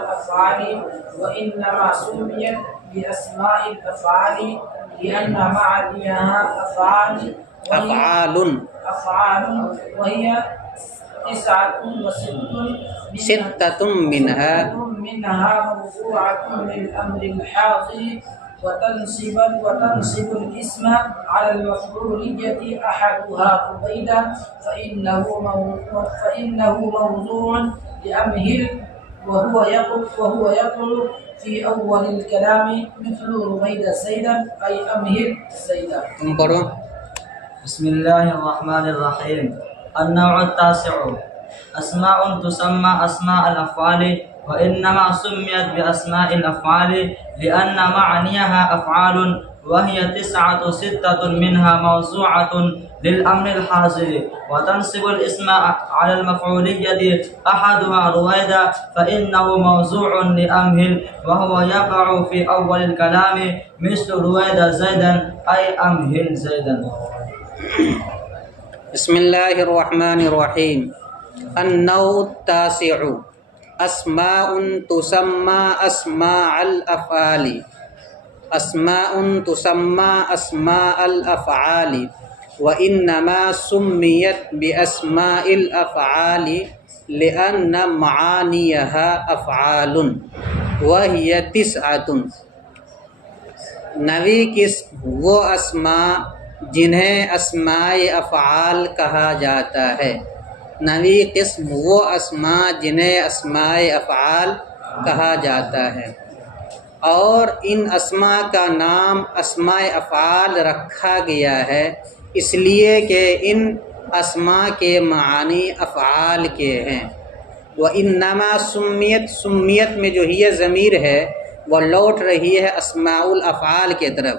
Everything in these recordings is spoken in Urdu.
الأفعال وإنما سميت بأسماء الأفعال لأن معانيها أفعال وهي 6 منها موضوعة للأمر الحاضر وتنصب الاسم على المفعولية أحدها رويدا فإنه موضوع لأمهل وهو يقول في أول الكلام مثل رويد زيدا أي أمهل زيدا. تم پڑھو. بسم الله الرحمن الرحيم. النوع التاسع أسماء تسمى أسماء الأفعال وإنما سميت بأسماء الأفعال لأن معانيها أفعال وهي 6 منها موضوعة للأمر الحاضر وتنصب الاسم على المفعولية أحدها رويدا فإنه موضوع لأمهل وهو يقع في أول الكلام مثل رويد زيدا أي أمهل زيدا. بسم اللہ الرحمن الرحیم. النوع التاسع اسماء تسمى اسماء الافعال. اسماء تسمى اسماء الافعال وانما سميت باسماء الافعال لان معانيها افعال وهي 9. نویں قسم وہ اسماء جنہیں اسماء افعال کہا جاتا ہے. نویں قسم وہ اسماء جنہیں اسماء افعال کہا جاتا ہے اور ان اسماء کا نام اسماء افعال رکھا گیا ہے اس لیے کہ ان اسماء کے معنی افعال کے ہیں. وَإِنَّمَا سمیت میں جو یہ ضمیر ہے وہ لوٹ رہی ہے اسماء الافعال کے طرف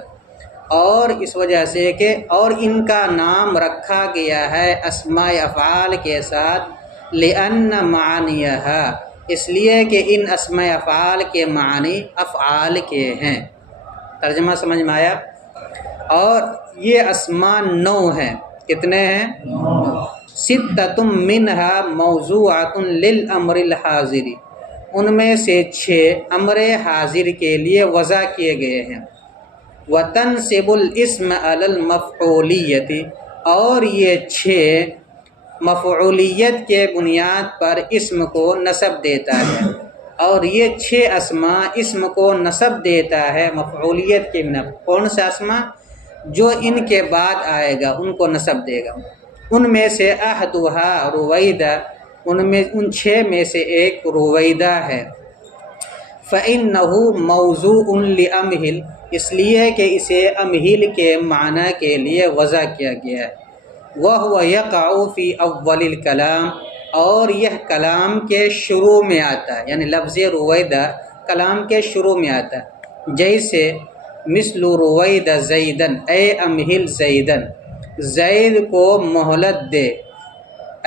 اور اس وجہ سے کہ اور ان کا نام رکھا گیا ہے اسماء افعال کے ساتھ لأن معانیہا اس لیے کہ ان اسماء افعال کے معنی افعال کے ہیں. ترجمہ سمجھ میں آیا؟ اور یہ اسماء 9 ہیں. کتنے ہیں؟ 6 منہا موضوعۃ للامر الحاضر. ان میں سے 6 امر حاضر کے لیے وضع کیے گئے ہیں. وتنصب الاسم علی المفعولیت اور یہ 6 مفعولیت کے بنیاد پر اسم کو نسب دیتا ہے اور یہ 6 اسماء اسم کو نسب دیتا ہے مفعولیت کے بنا. کون سا اسماء؟ جو ان کے بعد آئے گا ان کو نسب دے گا. ان میں سے احدھا رویدہ ان 6 میں سے ایک رویدہ ہے. فإنہ موضوع لأمہل اس لیے کہ اسے امہل کے معنی کے لیے وضع کیا گیا ہے. وَهُوَ يَقَعُ فِي أَوَّلِ الْكَلَامِ اور یہ کلام کے شروع میں آتا ہے یعنی لفظ رویدہ کلام کے شروع میں آتا ہے. جیسے مثل روید زیدن اے امہل زیدن زید کو مہلت دے.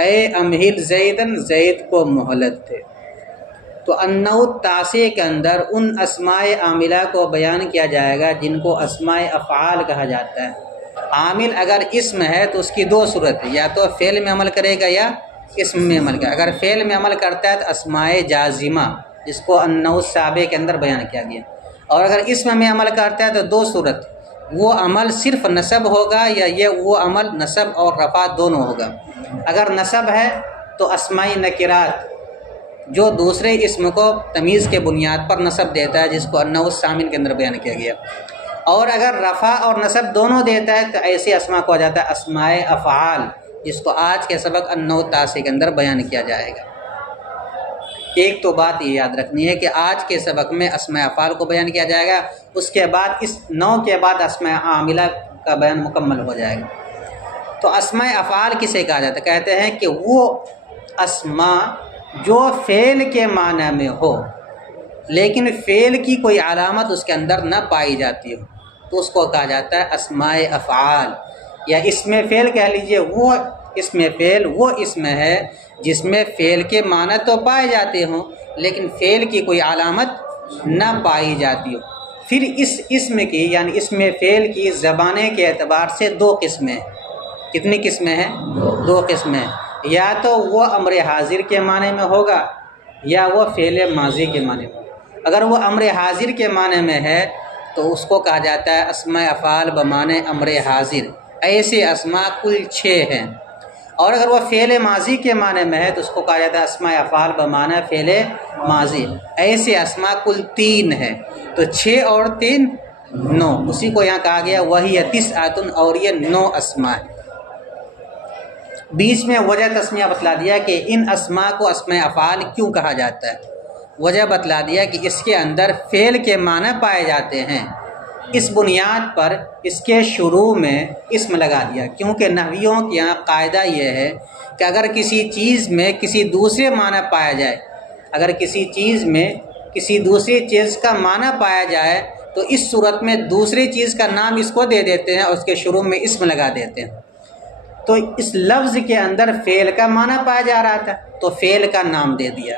اے امہل زیدن زید کو مہلت دے. تو النوع التاسع کے اندر ان اسماء عاملہ کو بیان کیا جائے گا جن کو اسماء افعال کہا جاتا ہے. عامل اگر اسم ہے تو اس کی 2 صورت ہے، یا تو فعل میں عمل کرے گا یا اسم میں عمل کرے گا. اگر فعل میں عمل کرتا ہے تو اسماء جازمہ جس کو النوع السابع کے اندر بیان کیا گیا، اور اگر اسم میں عمل کرتا ہے تو 2 صورت، وہ عمل صرف نصب ہوگا یا یہ وہ عمل نصب اور رفع دونوں ہوگا. اگر نصب ہے تو اسماء نکرات جو دوسرے اسم کو تمیز کے بنیاد پر نصب دیتا ہے جس کو النوع الثامن کے اندر بیان کیا گیا، اور اگر رفع اور نصب دونوں دیتا ہے تو ایسے اسماء کو آ جاتا ہے اسماء افعال جس کو آج کے سبق النوع التاسع کے اندر بیان کیا جائے گا. ایک تو بات یہ یاد رکھنی ہے کہ آج کے سبق میں اسماء افعال کو بیان کیا جائے گا، اس کے بعد اس 9 کے بعد اسماء عاملہ کا بیان مکمل ہو جائے گا. تو اسماء افعال کسے کہا جاتا ہے؟ کہتے ہیں کہ وہ اسماء جو فعل کے معنی میں ہو لیکن فعل کی کوئی علامت اس کے اندر نہ پائی جاتی ہو تو اس کو کہا جاتا ہے اسماء افعال. یا اسم فعل کہہ لیجئے، وہ اسم فعل وہ اسم ہے جس میں فعل کے معنی تو پائے جاتے ہوں لیکن فعل کی کوئی علامت نہ پائی جاتی ہو. پھر اس اسم کی یعنی اسم فعل کی زبانے کے اعتبار سے 2 قسمیں. کتنی قسمیں ہیں؟ 2 قسمیں. یا تو وہ امر حاضر کے معنی میں ہوگا یا وہ فعل ماضی کے معنی میں۔ اگر وہ امر حاضر کے معنی میں ہے تو اس کو کہا جاتا ہے اسماء افعال بمعنی امر حاضر۔ ایسے اسماء کل 6 ہیں۔ اور اگر وہ فعل ماضی کے معنی میں ہے تو اس کو کہا جاتا ہے اسماء افعال بمعنی فعل ماضی۔ ایسے اسماء کل 3 ہیں، تو 6 اور 3 9، اسی کو یہاں کہا گیا وہی 9 اور یہ 9 اسماء۔ بیچ میں وجہ تسمیہ بتلا دیا کہ ان اسماء کو اسماء افعال کیوں کہا جاتا ہے۔ وجہ بتلا دیا کہ اس کے اندر فعل کے معنی پائے جاتے ہیں، اس بنیاد پر اس کے شروع میں اسم لگا دیا، کیونکہ نحویوں کے یہاں قاعدہ یہ ہے کہ اگر کسی چیز میں کسی دوسرے معنی پایا جائے، اگر کسی چیز میں کسی دوسری چیز کا معنی پایا جائے تو اس صورت میں دوسری چیز کا نام اس کو دے دیتے ہیں اور اس کے شروع میں اسم لگا دیتے ہیں۔ تو اس لفظ کے اندر فعل کا معنی پایا جا رہا تھا تو فعل کا نام دے دیا،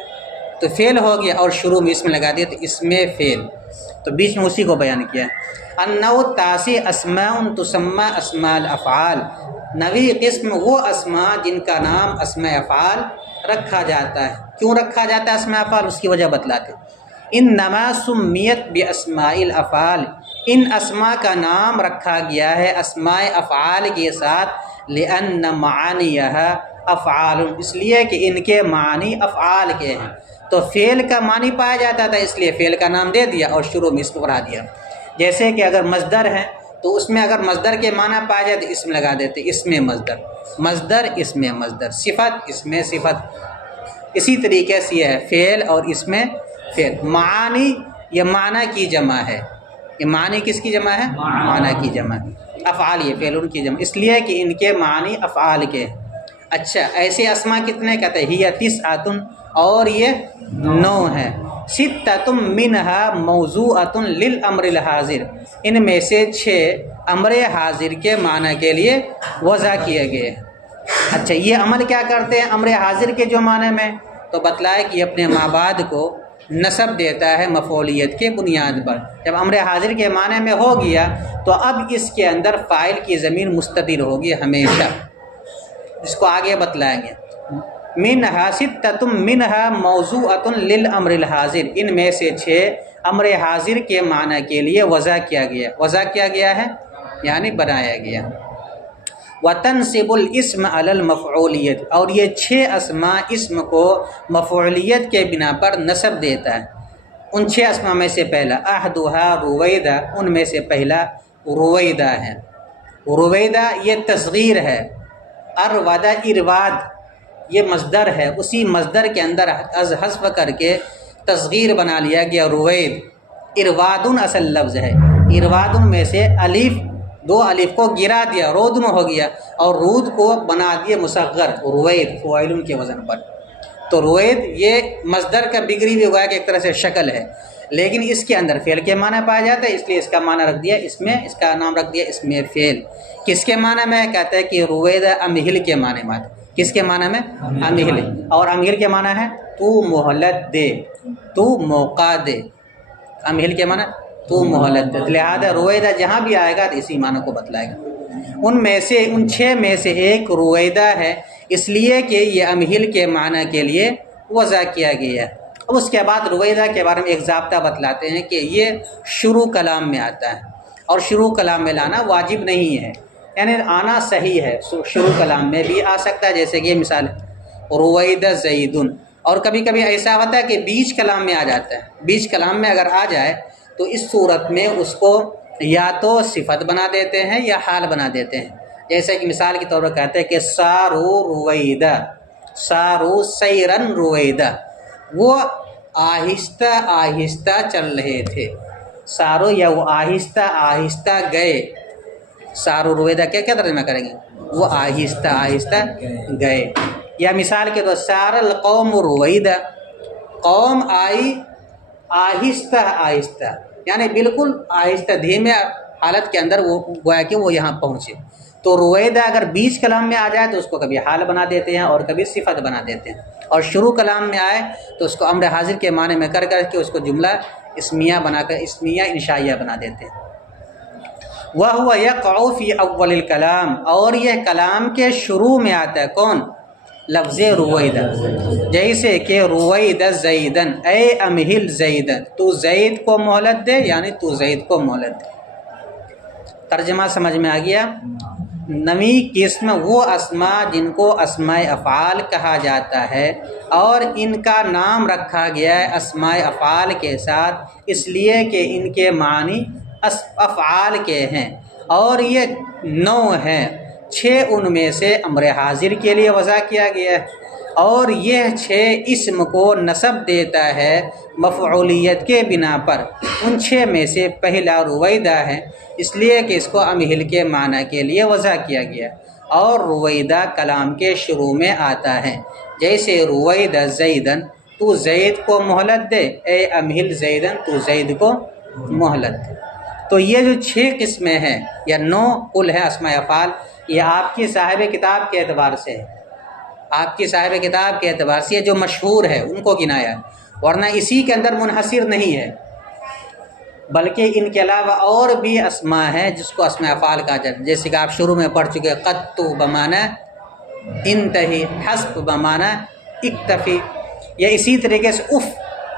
تو فعل ہو گیا، اور شروع میں اسم لگا دیا تو اسم فعل، تو بیچ میں اسی کو بیان کیا ہے۔ النوع التاسع اسماء تسمى اسماء الافعال، نویں قسم وہ اسماء جن کا نام اسماء افعال رکھا جاتا ہے۔ کیوں رکھا جاتا ہے اسماء افعال، اس کی وجہ بتلاتے ہیں۔ انما سمیت باسماء الافعال، ان اسماء کا نام رکھا گیا ہے اسماء افعال کے ساتھ، لأن معانیہا افعال، اس لیے کہ ان کے معنی افعال کے ہیں، تو فعل کا معنی پایا جاتا تھا اس لیے فعل کا نام دے دیا اور شروع میں اسم بڑھا دیا۔ جیسے کہ اگر مصدر ہے تو اس میں اگر مصدر کے معنی پایا جائے تو اسم لگا دیتے، اسم مصدر، مصدر اسم مصدر، صفت اسم صفت۔ اسی طریقے سے یہ ہے فعل اور اسم فعل۔ معانی یہ معنی کی جمع ہے، یہ معنی کس کی جمع ہے؟ معنی کی جمع ہے۔ افعال یہ فعل کی جمع، اس لیے کہ ان کے معنی افعال کے ہیں۔ اچھا ایسے اسماء کتنے کہتے ہیں؟ ہی 9 اور یہ 9 ہیں۔ 6 منہا موضوعۃ للامر الحاضر، ان میں سے 6 امر حاضر کے معنی کے لیے وضع کیے گئے۔ اچھا یہ عمل کیا کرتے ہیں امر حاضر کے جو معنی میں؟ تو بتلائے کہ اپنے مابعد کو نسب دیتا ہے مفعولیت کے بنیاد پر۔ جب امر حاضر کے معنی میں ہو گیا تو اب اس کے اندر فاعل کی ضمیر مستتر ہوگی ہمیشہ، جس کو آگے بتلائیں گے۔ منہا 6 منہا موضوعۃ للامر الحاضر، ان میں سے 6 امر حاضر کے معنی کے لیے وضع کیا گیا، وضع کیا گیا ہے یعنی بنایا گیا۔ وتنصب الاسم علی المفعولیت، اور یہ 6 اسماء اسم کو مفعولیت کے بنا پر نسب دیتا ہے۔ ان 6 اسماء میں سے پہلا احدھا رویدہ، ان میں سے پہلا رویدہ ہے۔ رویدہ یہ تصغیر ہے، اروادہ ارواد یہ مصدر ہے، اسی مصدر کے اندر حذف کر کے تصغیر بنا لیا گیا روید۔ اروادن اصل لفظ ہے، اروادن میں سے الف 2 الف کو گرا دیا، رودن ہو گیا، اور رود کو بنا دیا مصغر روید فاعل کے وزن پر۔ تو روید یہ مصدر کا بگڑی بھی ہوا ہے کہ ایک طرح سے شکل ہے، لیکن اس کے اندر فعل کے معنی پایا جاتا ہے، اس لیے اس کا معنی رکھ دیا اس کا نام رکھ دیا اسم فعل۔ کس کے معنی میں؟ کہتا ہے کہ روید امہل کے معنی میں۔ کس کے معنی میں؟ امہل، اور امہل کے معنی ہے تو مہلت دے، تو موقع دے۔ امہل کے معنی تو مہلت دے، لہذا رویدہ جہاں بھی آئے گا تو اسی معنی کو بتلائے گا۔ ان 6 میں سے ایک رویدہ ہے، اس لیے کہ یہ امہل کے معنی کے لیے وضع کیا گیا ہے۔ اب اس کے بعد رویدہ کے بارے میں ایک ضابطہ بتلاتے ہیں کہ یہ شروع کلام میں آتا ہے، اور شروع کلام میں لانا واجب نہیں ہے، یعنی آنا صحیح ہے، شروع کلام میں بھی آ سکتا ہے، جیسے کہ یہ مثال ہے رویدہ زیدن۔ اور کبھی کبھی ایسا ہوتا ہے کہ بیچ کلام میں آ جاتا ہے، بیچ کلام میں اگر آ جائے تو اس صورت میں اس کو یا تو صفت بنا دیتے ہیں یا حال بنا دیتے ہیں، جیسے کہ مثال کے طور پر کہتے ہیں کہ سارو رویدہ، سارو سیرن رویدہ، وہ آہستہ آہستہ چل رہے تھے، سارو یا وہ آہستہ آہستہ گئے۔ سارو رویدہ کیا ترجمہ کریں گے؟ وہ آہستہ آہستہ گئے۔ یا مثال کے طور سار القوم رویدہ، قوم آئی آہستہ آہستہ، یعنی بالکل آہستہ دھیمے حالت کے اندر وہ گویا کہ وہ یہاں پہنچے۔ تو رویدہ اگر بیچ کلام میں آ جائے تو اس کو کبھی حال بنا دیتے ہیں اور کبھی صفت بنا دیتے ہیں، اور شروع کلام میں آئے تو اس کو امر حاضر کے معنی میں کر کے اس کو جملہ اسمیہ بنا کر اسمیہ انشائیہ بنا دیتے ہیں۔ وَهُوَ يَقْعُ فِي أَوَّلِ الْكَلَامِ، اور یہ کلام کے شروع میں آتا ہے۔ کون؟ لفظ رویدہ، جیسے کہ روید زیدن اے امہل زیدن، تو زید کو مہلت دے، یعنی تو زید کو مہلت دے۔ ترجمہ سمجھ میں آ گیا؟ نویں قسم وہ اسماء جن کو اسماء افعال کہا جاتا ہے، اور ان کا نام رکھا گیا ہے اسماء افعال کے ساتھ اس لیے کہ ان کے معنی افعال کے ہیں، اور یہ 9 ہیں۔ 6 ان میں سے امر حاضر کے لیے وضع کیا گیا ہے، اور یہ 6 اسم کو نسب دیتا ہے مفعولیت کے بنا پر۔ ان 6 میں سے پہلا رویدہ ہے، اس لیے کہ اس کو امہل کے معنی کے لیے وضع کیا گیا، اور رویدہ کلام کے شروع میں آتا ہے، جیسے روید زیدن، تو زید کو مہلت دے، اے امہل زیدن، تو زید کو مہلت دے۔ تو یہ جو 6 قسمیں ہیں یا 9 کل ہیں اسماء افعال، یہ آپ کی صاحب کتاب کے اعتبار سے ہے، آپ کی صاحب کتاب کے اعتبار سے یہ جو مشہور ہے ان کو گنایا ہے، ورنہ اسی کے اندر منحصر نہیں ہے، بلکہ ان کے علاوہ اور بھی اسماء ہیں جس کو اسماء افعال کہا جاتا ہے، جیسے کہ آپ شروع میں پڑھ چکے قد بمعنی انتہی، حسب بمعنی اکتفی، یا اسی طریقے سے اف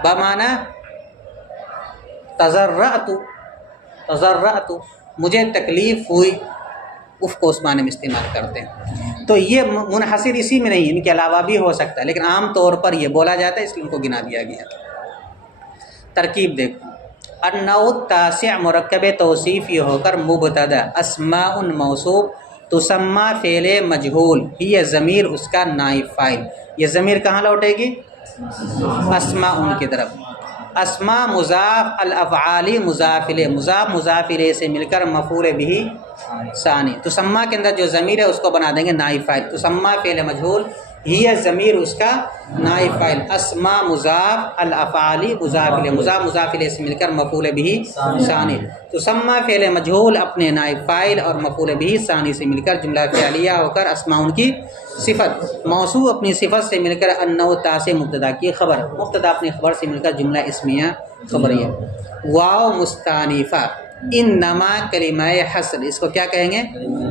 بمعنی تضرعت، مجھے تکلیف ہوئی، اف کو اس معنی میں استعمال کرتے ہیں۔ تو یہ منحصر اسی میں نہیں، ان کے علاوہ بھی ہو سکتا ہے، لیکن عام طور پر یہ بولا جاتا ہے، اس لیے ان کو گنا دیا گیا۔ ترکیب دیکھو، النوع التاسع مرکب توصیفی ہو کر مبتدا اسماء موصوف تسمى فعل مجہول، یہ ضمیر اس کا نائب فاعل، یہ ضمیر کہاں لوٹے گی؟ اسماء ان کی طرف۔ اسماء مضاف، الافعالی مضاف الیہ، مضاف الیہ سے مل کر مفعول بھی ثانی، تسمى کے اندر جو ضمیر ہے اس کو بنا دیں گے نائب فاعل، تسمى فعل مجہول، یہ ضمیر اس کا نائب فاعل، اسماء مضاف، الافعالی مضاف الیہ، مضاف الیہ سے مل کر مفعول بھی ثانی، تسمى فعل مجہول اپنے نائب فاعل اور مفعول بھی ثانی سے مل کر جملہ فعلیہ ہو کر اسماء ان کی صفت، موصوف اپنی صفت سے مل کر النوع التاسع مبتدا کی خبر، مبتدا اپنی خبر سے مل کر جملہ اسمیہ خبریہ۔ واو مستانفہ، انما کلمہ حصر، اس کو کیا کہیں گے؟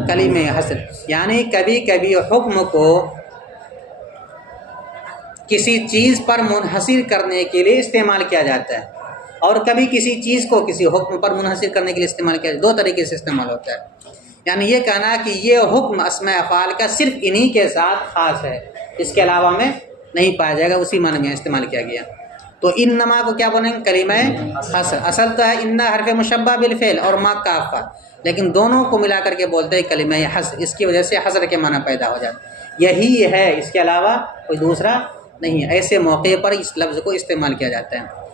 کلمہ حصر، یعنی کبھی کبھی حکم کو کسی چیز پر منحصر کرنے کے لیے استعمال کیا جاتا ہے، اور کبھی کسی چیز کو کسی حکم پر منحصر کرنے کے لیے استعمال کیا جاتا ہے، 2 طریقے سے استعمال ہوتا ہے۔ یعنی یہ کہنا کہ یہ حکم اسماء افعال کا صرف انہی کے ساتھ خاص ہے، اس کے علاوہ میں نہیں پایا جائے گا، اسی معنی میں استعمال کیا گیا۔ تو انما کو کیا بولیں گے؟ کلمہ حصر۔ اصل تو ہے ان حرف مشبہ بالفعل اور ما کافہ، لیکن دونوں کو ملا کر کے بولتے ہیں کلمہ حصر، اس کی وجہ سے حصر کے معنی پیدا ہو جاتا ہے، یہی ہے، اس کے علاوہ کوئی دوسرا نہیں ہے، ایسے موقع پر اس لفظ کو استعمال کیا جاتا ہے۔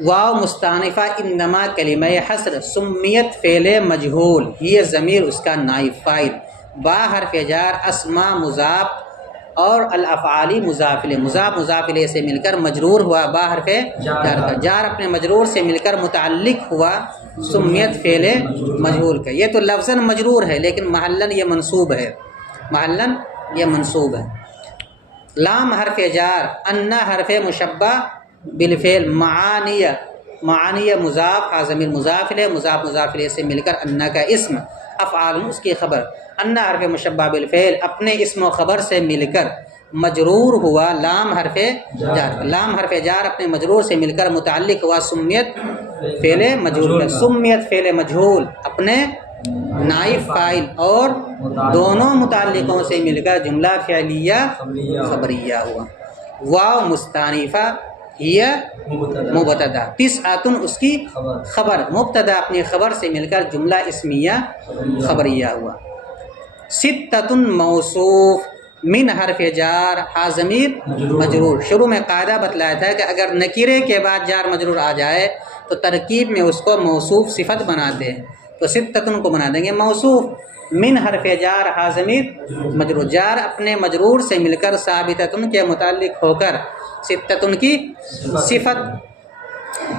واو مستانفہ انما کلمہ حصر سمیت فعل مجہول، یہ ضمیر اس کا نائب فاعل، با حرف جار، اسماء مضاف اور الافعالی مضاف الیہ، مضاف الیہ سے مل کر مجرور ہوا با حرف جار کا، جار اپنے مجرور سے مل کر متعلق ہوا سمیت فعل مجہول کا۔ یہ تو لفظاً مجرور ہے لیکن محلاً یہ منصوب ہے، محلاً یہ منصوب ہے۔ لام حرف جار، ان حرف مشبہ بالفعل، معانیہ مضاف، ضمیر مضاف الیہ، مضاف الیہ سے مل کر ان کا اسم، افعال اس کی خبر، ان حرف مشبہ بالفعل اپنے اسم و خبر سے مل کر مجرور ہوا لام حرف جار، لام حرف جار اپنے مجرور سے مل کر متعلق ہوا سمیت فعل مجہول کا، سمیت فعل مجہول اپنے نائب فاعل اور دونوں متعلقوں سے مل کر جملہ فعلیہ خبریہ ہوا۔ واو مستانفہ یہ مبتدا، تسعۃ اس کی خبر، مبتدا اپنی خبر سے مل کر جملہ اسمیہ خبریہ ہوا۔ ستۃ موصوف، من حرف جار، ہا ضمیر مجرور۔ شروع میں قاعدہ بتلایا تھا کہ اگر نکرے کے بعد جار مجرور آ جائے تو ترکیب میں اس کو موصوف صفت بناتے ہیں، تو ستۃ کو بنا دیں گے موصوف، من حرف جار، ہا ضمیر مجرور، جار اپنے مجرور سے مل کر ثابتۃ کے متعلق ہو کر ستۃ کی صفت،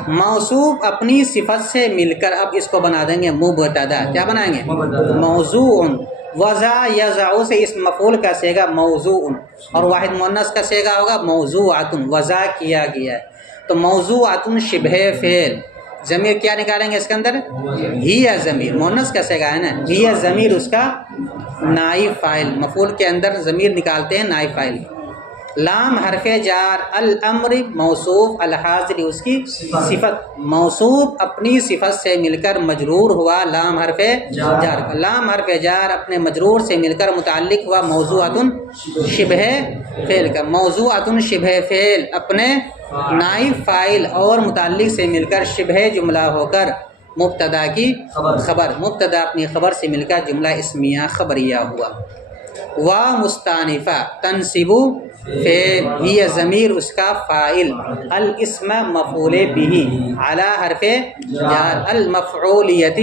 موصوف اپنی صفت سے مل کر اب اس کو بنا دیں گے مبتدا، کیا بنائیں گے؟ موضوع، وضع یضع سے اس مفعول کا صیغہ موضوع، اور واحد مؤنث کا صیغہ ہوگا موضوعۃ، وضع کیا گیا ہے، تو موضوعۃ شبہ فعل، ضمیر کیا نکالیں گے اس کے اندر؟ ہی ضمیر، مؤنث کا صیغہ ہے نا، ہی ضمیر اس کا نائب فاعل، مفعول کے اندر ضمیر نکالتے ہیں نائب فاعل۔ لام حرف جار، الامر موصوف، الحاضر اس کی صفت، موصوف اپنی صفت سے مل کر مجرور ہوا لام حرف جار کا، لام حرف جار اپنے مجرور سے مل کر متعلق ہوا موضوعۃ شبہ فعل کا، موضوعۃ شبہ فعل اپنے نائب فاعل اور متعلق سے مل کر شبہ جملہ ہو کر مبتدا کی خبر، مبتدا اپنی خبر سے مل کر جملہ اسمیہ خبریہ ہوا۔ وا مستانفہ تنصب فعل، ہی ضمیر اس کا فاعل، الاسم مفعول به، علی حرف جار، المفعولیت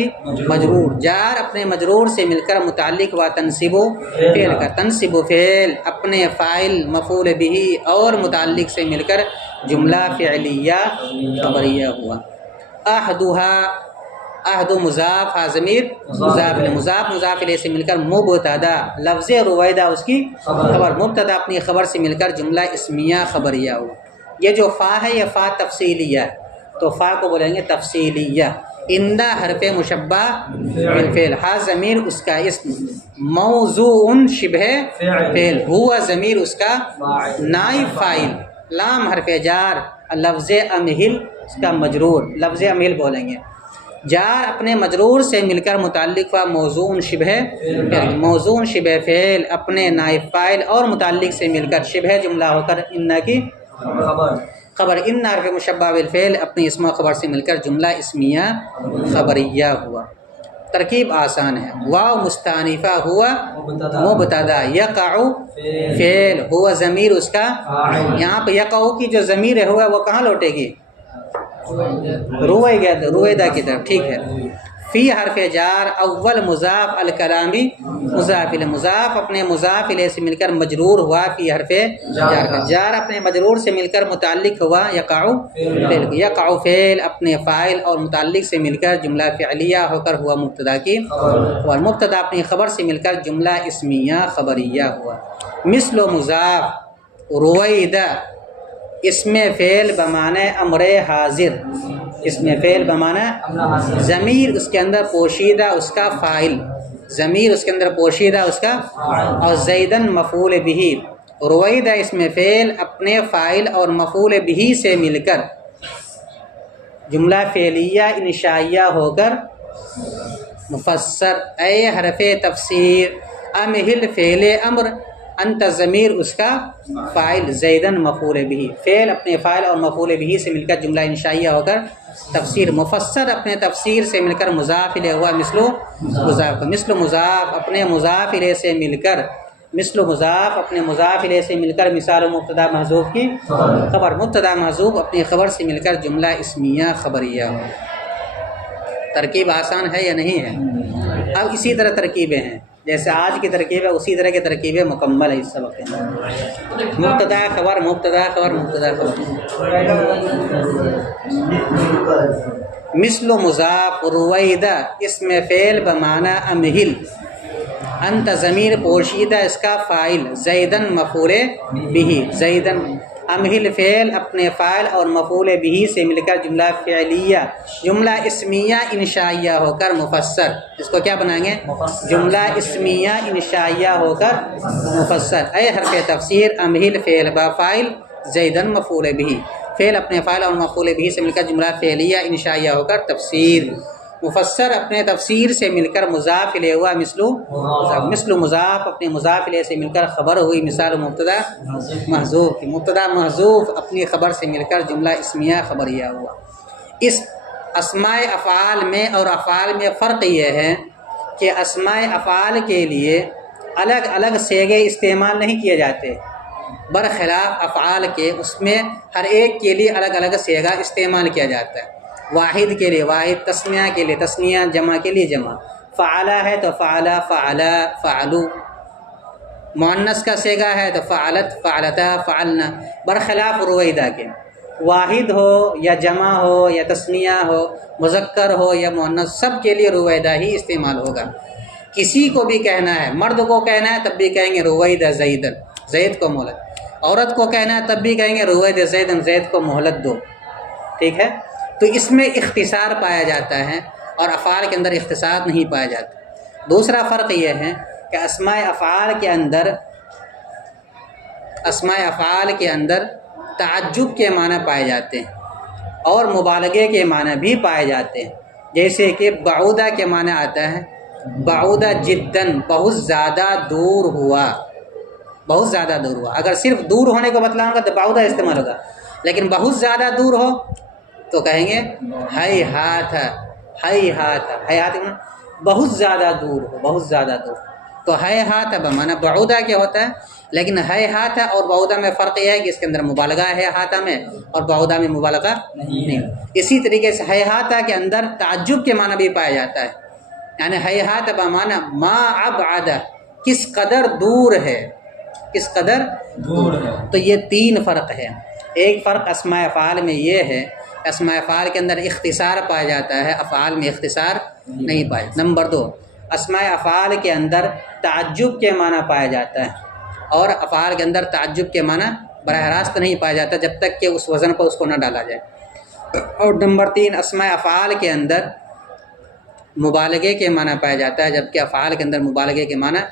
مجرور، جار اپنے مجرور سے مل کر متعلق ہوا تنصب فعل کا، تنصب فعل اپنے فاعل مفعول به اور متعلق سے مل کر جملہ فعلیہ خبریہ ہوا۔ احدها، عہد و مضاف، ضمیر مضاف الیہ، مضاف الیہ سے مل کر مبتدا، لفظ رویدہ اس کی خبر، مبتدا اپنی خبر سے مل کر جملہ اسمیہ خبریہ ہو۔ یہ جو فا ہے یہ فا تفصیلیہ ہے، تو فا کو بولیں گے تفصیلیہ۔ اندہ حرف مشبہ بالفعل، ہا ضمیر اس کا اسم، موضوع شبہ فعل، ہوا ضمیر اس کا نائب فاعل، لام حرف جار، لفظ امہل اس کا مجرور، لفظ امہل بولیں گے، جار اپنے مجرور سے مل کر متعلق ہوا موضوع شبہ فعل، موضوع شبہ فعل اپنے نائب فاعل اور متعلق سے مل کر شبہ جملہ ہو کر ان کی خبر، ان حرف مشبہ بالفعل اپنی اسم و خبر سے مل کر جملہ اسمیہ خبریہ ہوا۔ ترکیب آسان ہے۔ واو مستانفہ ہوا مبتدا، یقع فعل، ہوا ضمیر اس کا، یہاں پہ یقع کی جو ضمیر ہے ہوا وہ کہاں لوٹے گی؟ رویدہ کی طرف، ٹھیک ہے۔ فی حرف جار، اول مضاف، الکلامی مضاف الیہ، مضاف اپنے مضاف الیہ سے مل کر مجرور ہوا فی حرف جار کا، جار اپنے مجرور سے مل کر متعلق ہوا یقع فعل، یقع فعل اپنے فاعل اور متعلق سے مل کر جملہ فعلیہ ہو کر ہوا مبتدا کی، اور مبتدا اپنی خبر سے مل کر جملہ اسمیہ خبریہ ہوا۔ مثل و مضاف، رویدہ اسم فعل بمعنی امر حاضر، اسم فعل بمعنی ضمیر اس کے اندر پوشیدہ اس کا فاعل، ضمیر اس کے اندر پوشیدہ اس کا، اور زیدن مفعول به، رویدہ اسم فعل اپنے فاعل اور مفعول به سے مل کر جملہ فعلیہ انشائیہ ہو کر مفسر، اے حرف تفسیر، امہل فعل امر، انت ضمیر اس کا فاعل، زیدن مفعول به، فعل اپنے فاعل اور مفعول به سے مل کر جملہ انشائیہ ہو کر تفسیر، مفسر اپنے تفسیر سے مل کر مضاف الیہ ہوا مثل مضاف، مثل مضاف اپنے مضاف الیہ سے مل کر، مثل مضاف اپنے مضاف الیہ سے مل کر مثال مبتدا محذوف کی خبر، مبتدا محذوف اپنی خبر سے مل کر جملہ اسمیہ خبریہ ہو۔ ترکیب آسان ہے یا نہیں ہے؟ اب اسی طرح ترکیبیں ہیں، جیسے آج کی ترکیب ہے اسی طرح کی ترکیبیں مکمل ہے اس سبق میں، مبتدا خبر مبتدا خبر مبتدا خبر۔ مثل مضاف، رویدہ اسم فعل بمعنی امہل، انت ضمیر پوشیدہ اس کا فاعل، زیدن مفعول به، زیدن امہل فعل اپنے فاعل اور مفعول به سے مل کر جملہ فعلیہ، جملہ اسمیہ انشائیہ ہو کر مفسر، اس کو کیا بنائیں گے؟ جملہ اسمیہ انشائیہ ہو کر مفسر، اے حرف تفسیر، امہل فعل با فاعل، زیدن مفعول به، فعل اپنے فاعل اور مفعول به سے مل کر جملہ فعلیہ انشائیہ ہو کر تفسیر، مفسر اپنے تفسیر سے مل کر مضاف الیہ ہوا مثل مضاف اپنے مضاف الیہ سے مل کر خبر ہوئی مثال مبتدا محذوف کی، مبتدا محذوف اپنی خبر سے مل کر جملہ اسمیہ خبریہ ہوا۔ اس اسماء افعال میں اور افعال میں فرق یہ ہے کہ اسماء افعال کے لیے الگ الگ صیغے استعمال نہیں کیے جاتے، برخلاف افعال کے اس میں ہر ایک کے لیے الگ الگ صیغہ استعمال کیا جاتا ہے، واحد کے لیے واحد، تسنیہ کے لیے تسنیہ، جمع کے لیے جمع، فعلا ہے تو فعلا فعلا فعلو، مؤنث کا صیغہ ہے تو فعلت فعلتا فعلنا، برخلاف رویدہ کے واحد ہو یا جمع ہو یا تسنیہ ہو، مذکر ہو یا مؤنث، سب کے لیے رویدہ ہی استعمال ہوگا۔ کسی کو بھی کہنا ہے، مرد کو کہنا ہے تب بھی کہیں گے رویدہ زیدن، زید کو مہلت، عورت کو کہنا ہے تب بھی کہیں گے رویدہ زیدن، زید کو مہلت دو، ٹھیک ہے۔ تو اس میں اختصار پایا جاتا ہے اور افعال کے اندر اختصار نہیں پایا جاتا۔ دوسرا فرق یہ ہے کہ اسماء افعال کے اندر تعجب کے معنی پائے جاتے ہیں اور مبالغے کے معنی بھی پائے جاتے ہیں، جیسے کہ بعودہ کے معنی آتا ہے بعودہ جداً، بہت زیادہ دور ہوا، بہت زیادہ دور ہوا۔ اگر صرف دور ہونے کو بتلاؤں گا تو بعودہ استعمال ہوگا، لیکن بہت زیادہ دور ہو تو کہیں گے ہیہات، ہیہات، ہیہات بہت زیادہ دور ہو، بہت زیادہ دور۔ تو ہیہات بمعنی بعودہ کے ہوتا ہے، لیکن ہیہات اور بعودہ میں فرق یہ ہے کہ اس کے اندر مبالغہ ہے ہیہات میں اور بعودہ میں مبالغہ نہیں۔ اسی طریقے سے ہیہات کے اندر تعجب کے معنی بھی پایا جاتا ہے، یعنی ہیہات بمعنی ما ابعد، کس قدر دور ہے، کس قدر دور ہے۔ تو یہ تین فرق ہے۔ ایک فرق اسماء افعال میں یہ ہے، اسماء افعال کے اندر اختصار پایا جاتا ہے، افعال میں اختصار نہیں پایا۔ نمبر 2، اسماء افعال کے اندر تعجب کے معنی پایا جاتا ہے اور افعال کے اندر تعجب کے معنی براہ راست نہیں پایا جاتا جب تک کہ اس وزن پر اس کو نہ ڈالا جائے۔ اور نمبر 3، اسماء افعال کے اندر مبالغے کے معنی پایا جاتا ہے، جبکہ افعال کے اندر مبالغے کے معنی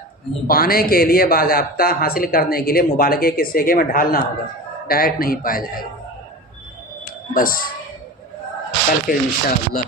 پانے کے لیے، باضابطہ حاصل کرنے کے لیے مبالغے کے صیغے میں ڈھالنا ہوگا، ڈائریکٹ نہیں پایا جائے گا۔ بس کل پھر انشاءاللہ